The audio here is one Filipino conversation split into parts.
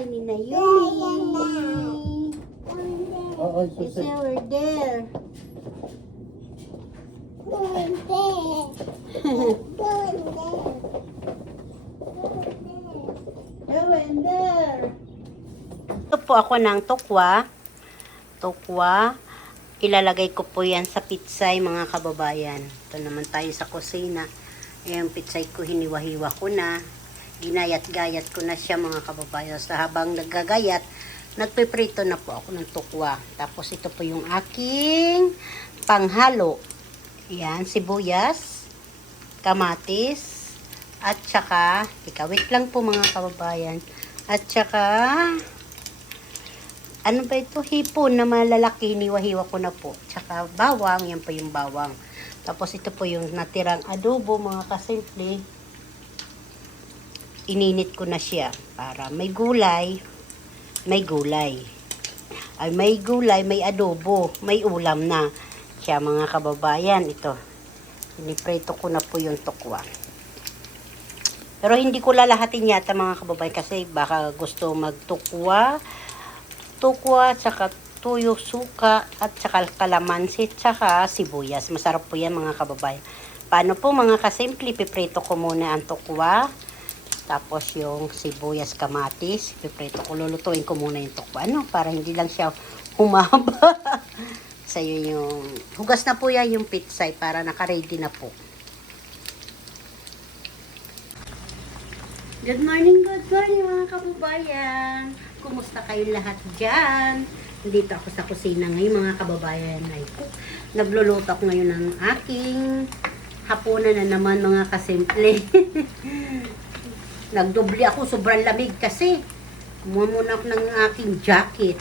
bahay ni Naomi. Oo, It's over there. Ito po ako ng tukwa. Ilalagay ko po yan sa pitsay, mga kababayan. Ito naman tayo sa kusina. Yung pitsay ko, hiniwa-hiwa ko na. Ginayat-gayat ko na siya, mga kababayan. Sa habang naggagayat, nagpiprito na po ako ng tukwa. Tapos ito po yung aking panghalo. Yan, sibuyas, kamatis, at saka, wait lang po mga kababayan. At saka, ano ba ito? Hipon na malalaki, hiniwa-hiwa ko na po. Tsaka bawang, yan po yung bawang. Tapos ito po yung natirang adobo, mga kasimple. Ininit ko na siya para may gulay, may gulay. Ay, may gulay, may adobo, may ulam na. Kaya mga kababayan, ito. Piniprito ko na po yung tukwa. Pero hindi ko lalahatin yata mga kababayan kasi baka gusto magtukwa. Tukwa, tsaka tuyo, suka, at tsaka kalamansi, tsaka sibuyas. Masarap po yan mga kababayan. Paano po mga kasimple, piprito ko muna ang tukwa. Tapos yung sibuyas, kamatis, piprito ko, lulutuin ko muna yung tukwa. Para hindi lang siya humaba. Sa'yo yung, hugas na po yan yung pitsay para naka-ready na po. Good morning mga kababayan. Kumusta kayo lahat dyan? Dito ako sa kusina ngayon mga kababayan. Ay, nagluluto ako ngayon ng aking hapunan na naman mga kasimple. Nagdobli ako, sobrang lamig kasi. Kumuha muna ako ng aking jacket.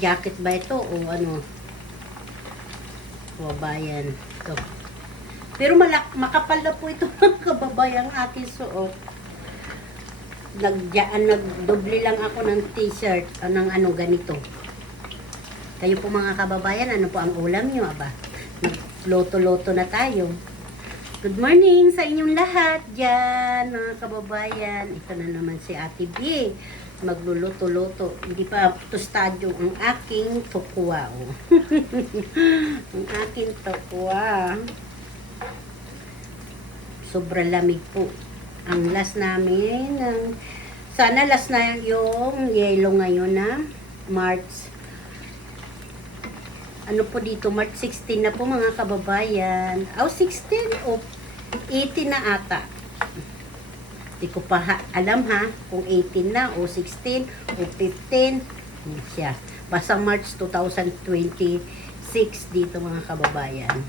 Jacket ba ito o ano? Kababayan. Ito. Pero makapal na po ito mga kababayan aking suot. Nagdobli lang ako ng t-shirt ng ano ganito. Kayo po mga kababayan, ano po ang ulam nyo? Aba, nagloto-loto na tayo. Good morning sa inyong lahat dyan, mga kababayan. Ito na naman si Ate B. Magluluto-loto. Hindi pa tostado ang aking tukwa. Oh. Ang aking tukwa. Sobrang lamig po. Ang last namin, sana last na yung yellow ngayon na March. Ano po dito, March 16 na po mga kababayan. 16 o 18 na ata. Hindi ko pa alam kung 18 na o 16 o 15. Siya. Basta March 2026 dito mga kababayan.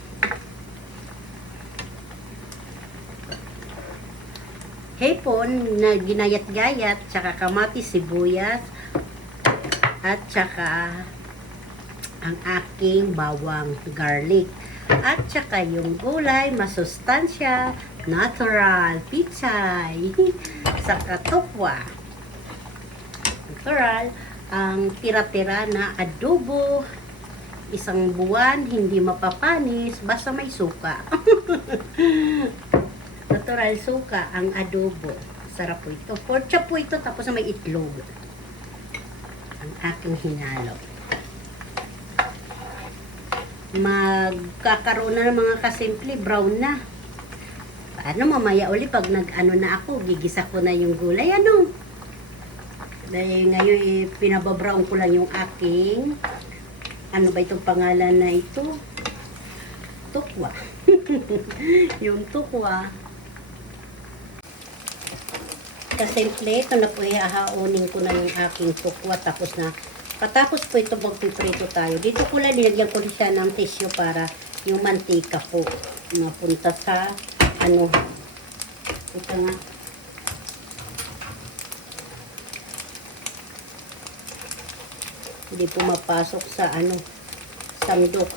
Hipon na ginayat-gayat, tsaka kamatis, sibuyas, at tsaka ang aking bawang, garlic. At tsaka yung gulay, masustansya, natural, pitsay, saka tukwa. Natural, ang tira-tira na adobo, isang buwan, hindi mapapanis, basta may suka. Natural suka, ang adobo. Sarap po ito. Pork chop po ito, tapos may itlog. Ang aking hinalo. Magkakaroon na ng mga kasimple, brown na. Paano mamaya uli pag nag-ano na ako, gigisa ko na yung gulay, ano? Dahil ngayon, pinababrown ko lang yung aking, ano ba itong pangalan na ito? Tukwa. Yung tukwa. Kasimple, ito na po ihahaunin ko na yung aking tukwa, tapos na patapos po ito magpiprito tayo. Dito ko lang nilagyan ko siya ng tissue para yung mantika po mapunta sa ano. Ito nga. Hindi po mapasok sa ano, sandok.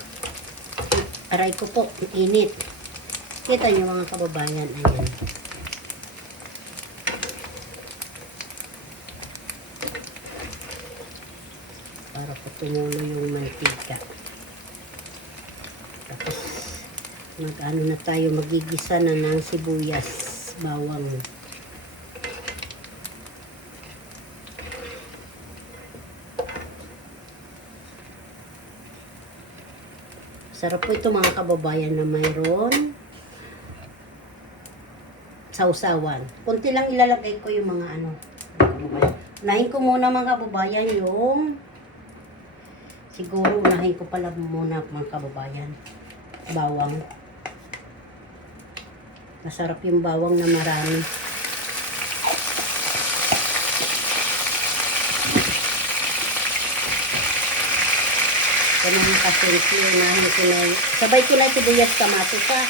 Aray ko po, init. Kita niyo mga kababayan, ayan. Para po tumulo yung mantika. Tapos, mag-ano na tayo, magigisa na ng sibuyas, bawang. Masarap po ito mga kababayan na mayroon sausawan. Kunti lang ilalagay ko yung mga ano. Unahin ko muna mga kababayan yung siguro unahin ko pala muna mga kababayan. Bawang. Masarap yung bawang na marami. Ganun kasi unahin ko na. Sabay ko na sibuyas kamatis ha.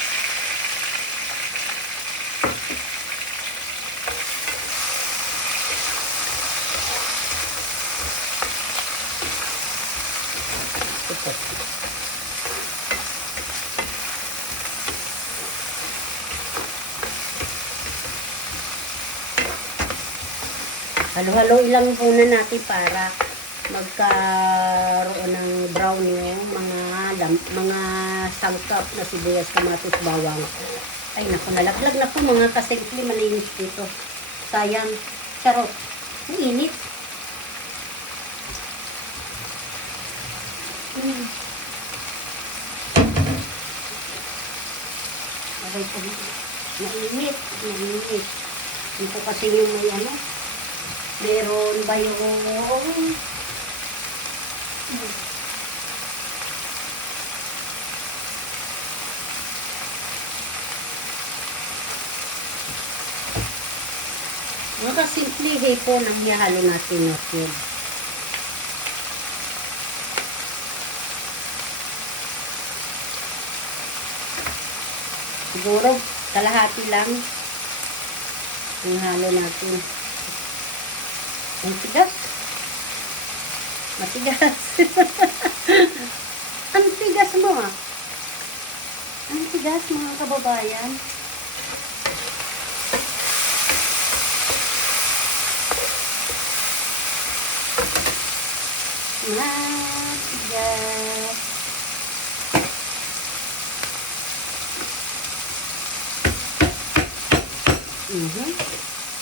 Halo-halo ilang muna natin para magkaroon ng brown yung mga sangkap na sibuyas, kamatis, bawang. Ay naku, nalaglag na po mga kasimple, malinis dito. Sayang, charot. Ang init. Okay po. Mainit. Ito kasi yung may ano. Meron ba yung mga kasimple hipon ang hihalo natin natin. Siguro kalahati lang ang halo natin. Ang tigas. Matigas. Ang tigas mo ah. Ang tigas mga kababayan. Matigas.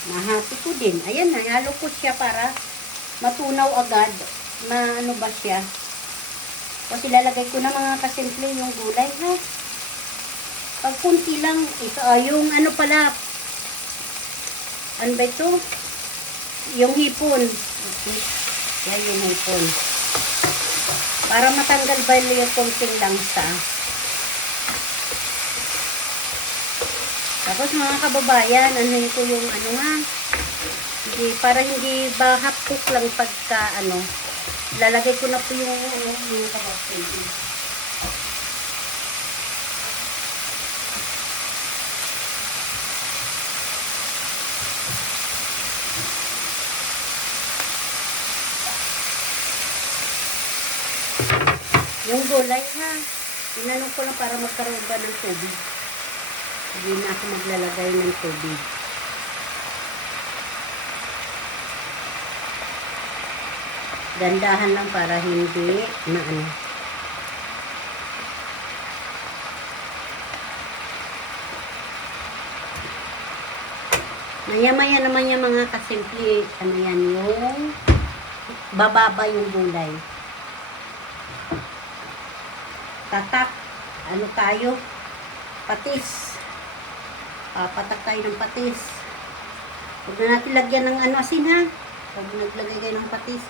Nahati ko din. Ayan, nahalo ko siya para matunaw agad. Na ano ba siya? Kasi lalagay ko na mga kasimple yung gulay ha. Pag kunti lang, ito yung ano pala. Ano ba ito? Yung hipon. Okay. Yan yung hipon. Para matanggal ba yung kunting langsa. Tapos mga kababayan, anuhin ko yung ano nga, para hindi ba hapok lang pagka ano, lalagay ko na po yung kababayan. Yung gulay ha, tinanong ko lang para magkaroon ba ng tubig. Hindi na ako maglalagay ng tubig. Gandahan lang para hindi na ano. Maya-maya naman yung mga kasimple, ano yan, yung bababa yung gulay. Tatak, ano tayo? Patis. Patak tayo ng patis. Huwag na natin lagyan ng ano asin ha. Huwag naglagay kayo ng patis.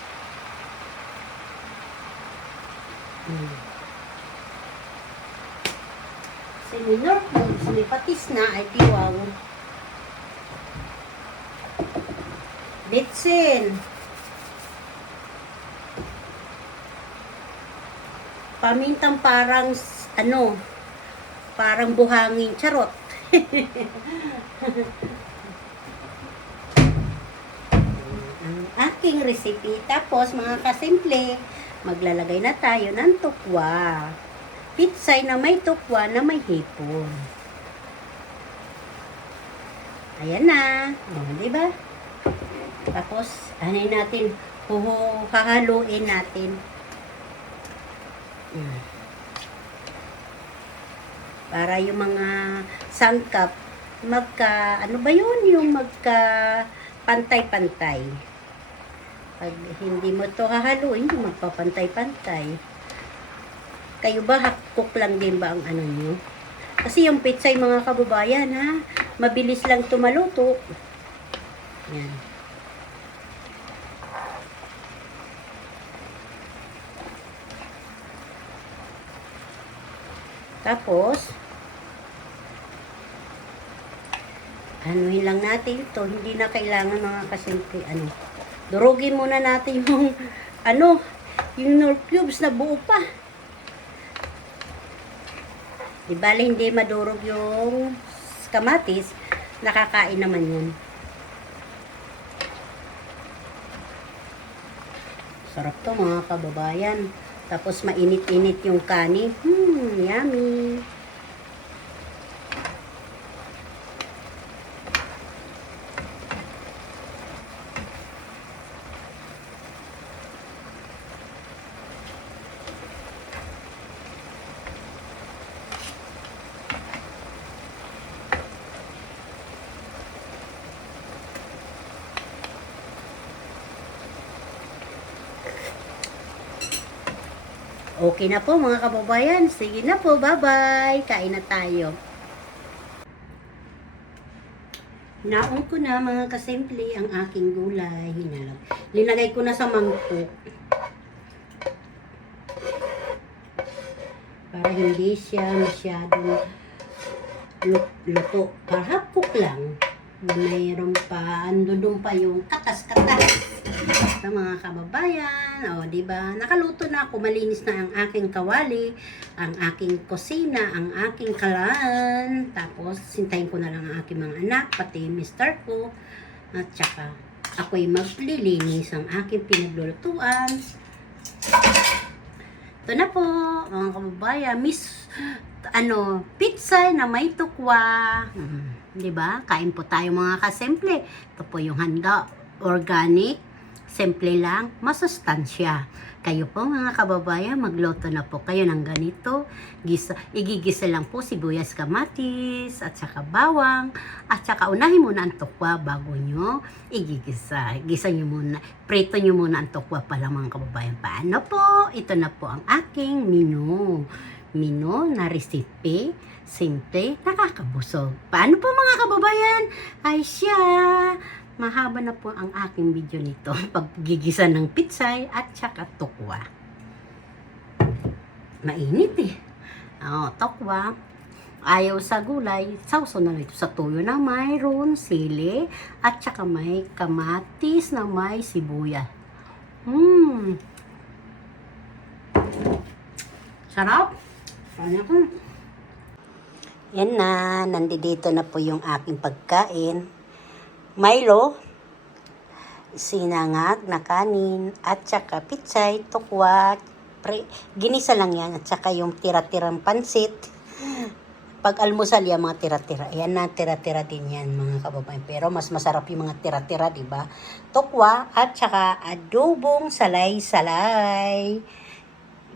Minor, kung may patis na, ay tiwaw. Bitsin. Pamintang parang, ano, parang buhangin charot. Ang aking recipe. Tapos, mga kasimple, maglalagay na tayo ng tukwa. Pitsay na may tukwa na may hipon. Ayan na. O, diba? Tapos, anay natin, hahaluin natin. Para yung mga sangkap, ano ba yun? Yung pantay-pantay. Pag hindi mo to hahaluin, hindi magpapantay-pantay. Kayo ba, half cook lang din ba ang ano nyo? Kasi yung pitsay mga kababayan ha, mabilis lang tumaluto. Yan. Tapos, anuhin lang natin ito. Hindi na kailangan mga kasimple, durugin muna natin yung, yung Knorr cubes na buo pa. Di bale, hindi madurog yung kamatis, nakakain naman yun. Sarap to mga kababayan. Tapos mainit-init yung kanin. Yummy. Okay na po mga kababayan. Sige na po. Bye-bye. Kain na tayo. Hinaon ko na mga kasimple ang aking gulay. Linagay ko na sa mangkok. Para hindi siya masyadong luto. Para half cook lang. Mayroon pa, andun pa yung katas-katas sa mga kababayan. O, diba? Nakaluto na ako. Malinis na ang aking kawali, ang aking kusina, ang aking kalan. Tapos, sintayin ko na lang ang aking mga anak, pati mister ko. At saka, ako'y maglilinis ang aking pinaglulutuan. Ito na po, mga kababayan. Pizza na may tukwa. Diba? Kain po tayo mga kasimple. Ito po yung handa. Organic. Simple lang. Masustansya. Kayo po mga kababayan, magluto na po kayo ng ganito. Igigisa lang po sibuyas, kamatis, at saka bawang. At saka unahin muna ang tukwa bago nyo igigisa. Gisa nyo muna. Prito nyo muna ang tukwa pala mga kababayan. Paano po? Ito na po ang aking menu na recipe, simple, nakakabusog. Paano po mga kababayan? Ay siya, mahaba na po ang aking video nito. Paggigisa ng pitsay at saka tukwa. Mainit eh. Tukwa. Ayaw sa gulay, sauso na ito sa tuyo na mayroon sili at saka may kamatis na may sibuya. Sarap. Yan na, nandito na po yung aking pagkain. Milo, sinangag na kanin, at saka pitsay, tukwa, ginisa lang yan, at saka yung tira-tirang pansit. Pag almusal yan, mga tira-tira. Yan na, tira-tira din yan, mga kababayan. Pero mas masarap yung mga tira-tira, diba? Tukwa, at saka adobong salay-salay.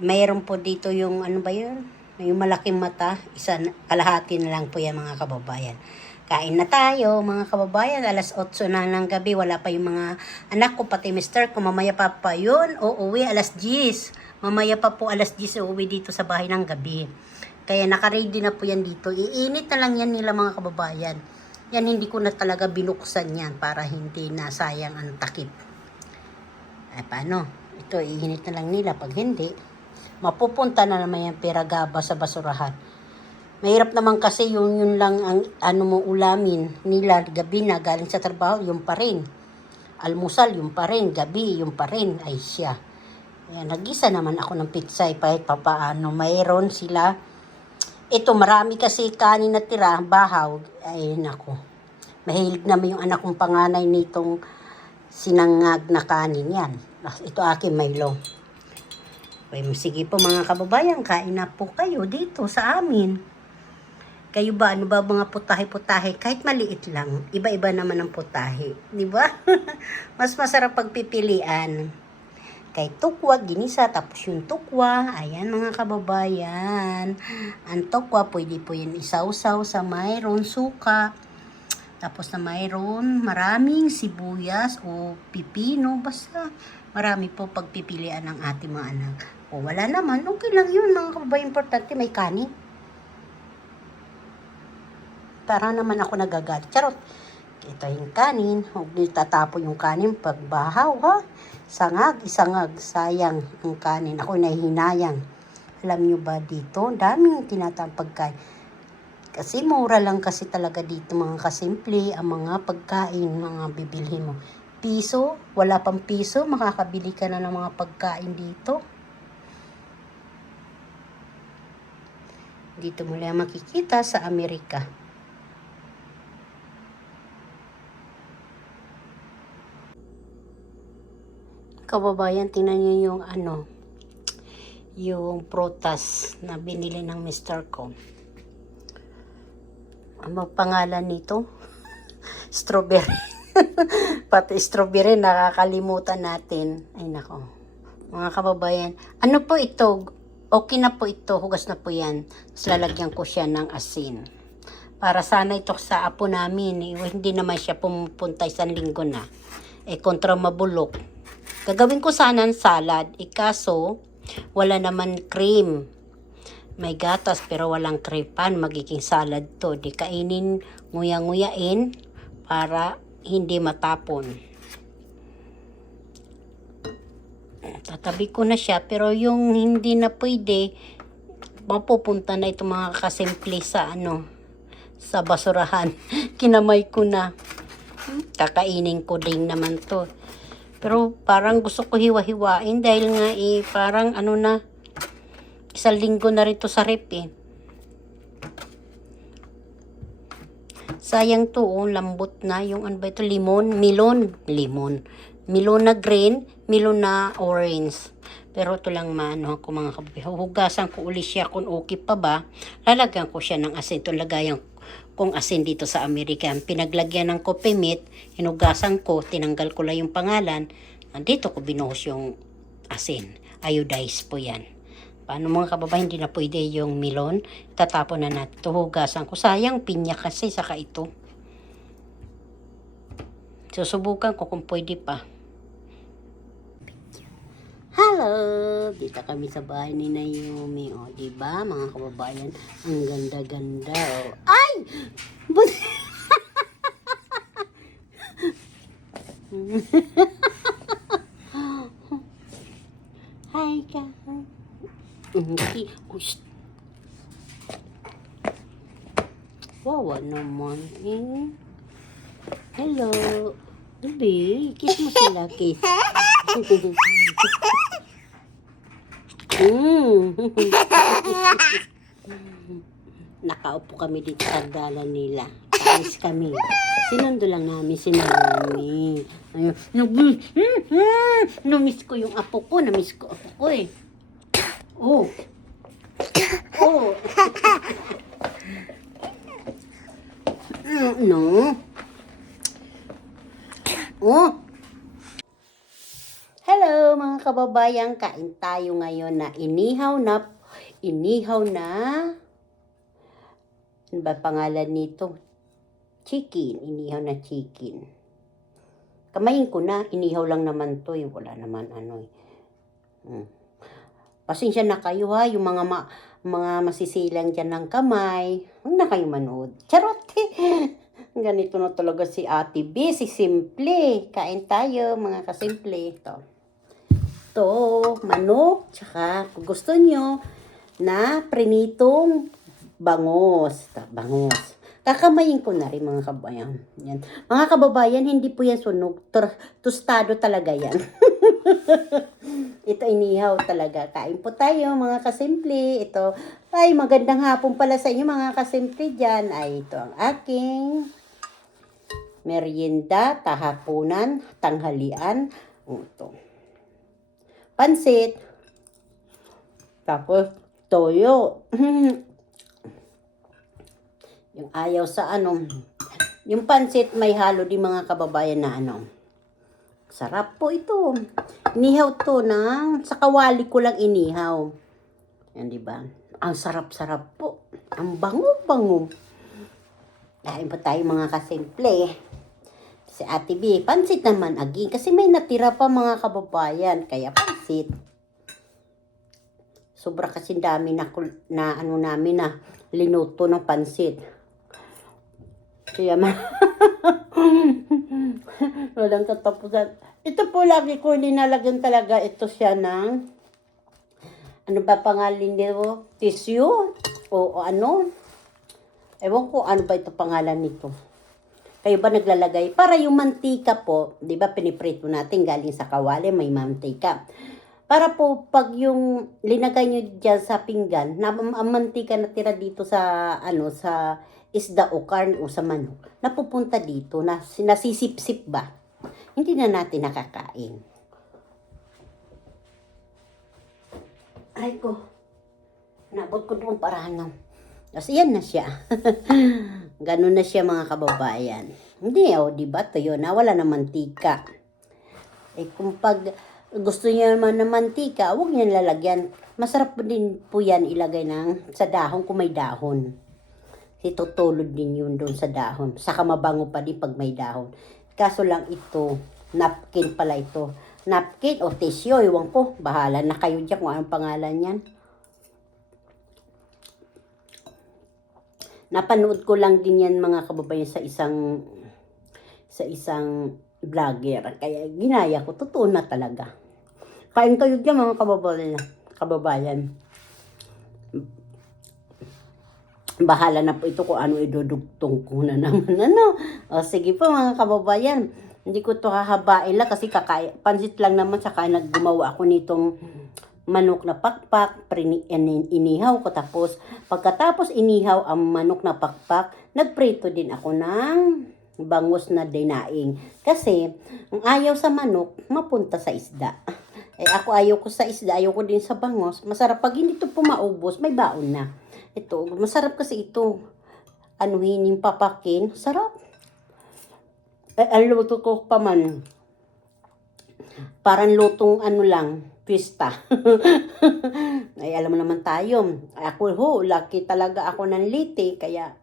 Mayroon po dito yung, ano ba yun? Yung malaking mata, kalahati na lang po yan mga kababayan. Kain na tayo mga kababayan, alas 8 na ng gabi, wala pa yung mga anak ko, pati mister ko, mamaya pa yun, uuwi alas 10. Mamaya pa po alas 10 uuwi dito sa bahay ng gabi. Kaya naka-ready na po yan dito, iinit na lang yan nila mga kababayan. Yan hindi ko na talaga binuksan yan para hindi nasayang ang takip. Ay paano? Ito iinit na lang nila, pag hindi mapupunta na naman yung peragaba sa basurahan. Mahirap naman kasi yun lang ang ulamin nila gabi na galing sa trabaho, yung pa rin. Almusal, yung pa rin. Gabi, yung pa rin. Ay siya. Ayan, nagisa naman ako ng pitsay kahit papaano. Mayroon sila. Ito, marami kasi kanin na tira, bahaw. Ay, nako. Mahilig naman yung anak kong panganay nitong sinangag na kanin yan. Ito aking Milo. Sige po mga kababayan, kain na po kayo dito sa amin. Kayo ba, ano ba mga putahe-putahe? Kahit maliit lang, iba-iba naman ang putahe. Di ba? Mas masarap pagpipilian. Kay tukwa, ginisa, tapos yung tukwa, ayan mga kababayan. Ang tukwa, pwede po yan isawsaw sa mayroon suka. Tapos na mayroon maraming sibuyas o pipino, basta marami po pagpipilian ng ating mga anak. O wala naman, okay lang yun mga kababayan. Importante may kanin. Para naman ako nagagalit. Charot. Ito yung kanin. Huwag niyo tatapon yung kanin pag bahaw, ha? Sangag, isangag. Sayang ang kanin. Ako nahihinayang. Alam niyo ba dito? Daming tinatang pagkain. Kasi mura lang kasi talaga dito mga kasimple. Ang mga pagkain, mga bibilhin mo. Piso, wala pang piso. Makakabili ka na ng mga pagkain dito. Dito mo lang makikita sa Amerika. Kababayan, tingnan niyo yung yung prutas na binili ng mister ko. Ano pangalan nito? Strawberry. Pati strawberry nakakalimutan natin. Ay nako. Mga kababayan, ano po ito? Okay na po ito, hugas na po yan. Tapos lalagyan ko siya ng asin. Para sana ito sa apo namin. Hindi naman siya pumupunta 1 linggo na. Kontra mabulok. Gagawin ko sana ng salad. Kaso, wala naman cream. May gatas pero walang cream. Paano magiging salad to? Di kainin, nguya-nguyain para hindi matapon. Tatabi ko na siya pero yung hindi na pwede, mapupunta na itong mga kasimple sa sa basurahan. Kinamay ko na. Kakainin ko din naman to. Pero parang gusto ko hiwa-hiwain dahil nga parang na, 1 linggo na rin to sa rep Sayang to, lambot na. Yung ano ba ito? Melon na green, melon na orange. Pero ito lang ako mga kababayan. Hugasan ko uli siya kung okay pa ba. Lalagyan ko siya ng asin. Ito lagayan kong asin dito sa Amerika. Pinaglagyan ng coffee meat, hinugasan ko, tinanggal ko lang yung pangalan. Dito ko binuhos yung asin. Iodized po yan. Paano mga kababayan, hindi na pwede yung melon. Tatapon na natin. Ito hugasan ko. Sayang pinya kasi, saka ito. Susubukan ko kung pwede pa. Hello! Dito kami sa bahay ni Naomi. O, diba mga kababayan? Ang ganda-ganda. O. Ay! Hi, guys. Wawa naman Hello. Baby, kiss mo sila, kiss. Nakaupo kami dito sa dalan nila. Ayos kami. Sinundo lang namin si Naomi. Ayun. Namiss ko yung apo ko. Namiss ko apo ko Oh. No. Oh. Hello mga kababayan, kain tayo ngayon na inihaw na ano ba pangalan nito? Chicken, inihaw na chicken. Kamayin ko na, inihaw lang naman to, wala naman Pasensya na kayo ha, yung mga masisilang dyan ng kamay, huwag na kayo manood. Charot! Ganito na talaga si Ate B, si Simple. Kain tayo mga kasimple. Ito, manok, tsaka kung gusto nyo na prinitong bangos. Bangos. Kakamayin ko na rin mga kababayan. Yan. Mga kababayan, hindi po yan sunog. Tostado talaga yan. Ito inihaw talaga. Kain po tayo mga kasimple. Ito, ay magandang hapon pala sa inyo mga kasimple dyan. Ay ito ang aking merienda, tahapunan, tanghalian. Ito. Pansit. Tapos, toyo. Yung ayaw sa yung pansit may halo din mga kababayan na sarap po ito. Inihaw to sa kawali ko lang inihaw. Yan diba? Ang sarap-sarap po. Ang bango-bango. Kain pa tayo mga kasimple. Si Ate B, pansit naman again. Kasi may natira pa mga kababayan. Kaya pansit. Sobra kasi dami na ano namin na linuto ng pansit. Kaya walang katapusan. Ito po lagi ko linalagyan talaga. Ito siya ng, ano ba pangalan nito? Tissue? O ano? Ewan ko ano ba ito pangalan nito. Kayo ba naglalagay? Para yung mantika po, di ba piniprito natin galing sa kawali, may mantika. Para po pag yung linagay nyo dyan sa pinggan, na ang mantika na tira dito sa, ano, sa isda o karne o sa manok, napupunta dito, nasisip-sip ba? Hindi na natin nakakain. Ay ko, nabot ko doon para ano. Kasi yan na siya. Ganun na siya mga kababayan. Hindi, di ba? Tuyo na, wala na mantika. Kung pag gusto niya naman ng mantika, huwag niya lalagyan. Masarap din po yan ilagay sa dahon kung may dahon. Tutulod din yun doon sa dahon. Saka mabango pa din pag may dahon. Kaso lang ito, napkin pala ito. Napkin o tissue, iwan ko. Bahala na kayo dyan kung anong pangalan yan. Napanood ko lang din yan mga kababayan sa isang vlogger. Kaya ginaya ko, totoo na talaga. Kain kayo dyan mga kababayan. Bahala na po ito kung ano idudugtong ko na naman. Ano? O sige po mga kababayan. Hindi ko to hahabain lang kasi pansit lang naman saka naggumawa ako nitong manok na pakpak, inihaw ko. Tapos, pagkatapos inihaw ang manok na pakpak, nagprito din ako ng bangus na dinaing. Kasi, ang ayaw sa manok, mapunta sa isda. Ako ayaw ko sa isda, ayaw ko din sa bangus. Masarap pag hindi ito pumaubos, may baon na. Ito, masarap kasi ito. Anuhin yung papakin, sarap. Ang luto ko pa man, parang lutong ano lang, pista. Ay, alam mo naman tayo. Ako, lucky talaga ako ng liti. Kaya,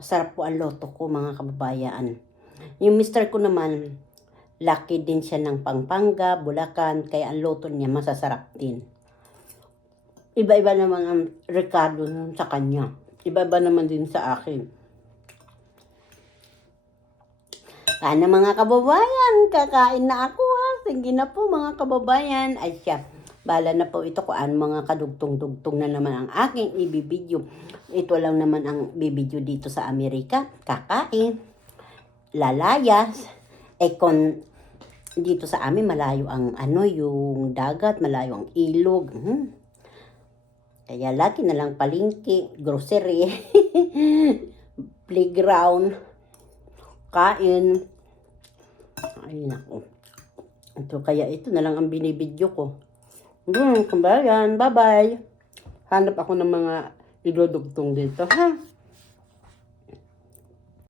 masarap po ang loto ko, mga kababayan. Yung mister ko naman, lucky din siya ng Pampanga, Bulacan. Kaya ang loto niya, masasarap din. Iba-iba naman ang Ricardo sa kanya. Iba-iba naman din sa akin. Sana mga kababayan, kakain na ako ha. Sige na po mga kababayan. Ay siya, bala na po ito kung ano mga kadugtong-dugtong na naman ang aking ibibidyo. Ito lang naman ang bibidyo dito sa Amerika. Kakain, lalayas. Kung dito sa amin malayo ang yung dagat, malayo ang ilog. Kaya lagi na lang palengke, grocery, playground, kain. Ay nako. Ito kaya ito na lang ang binibidyo ko. Kumbayan, bye-bye. Hanap ako ng mga idudugtong dito, ha?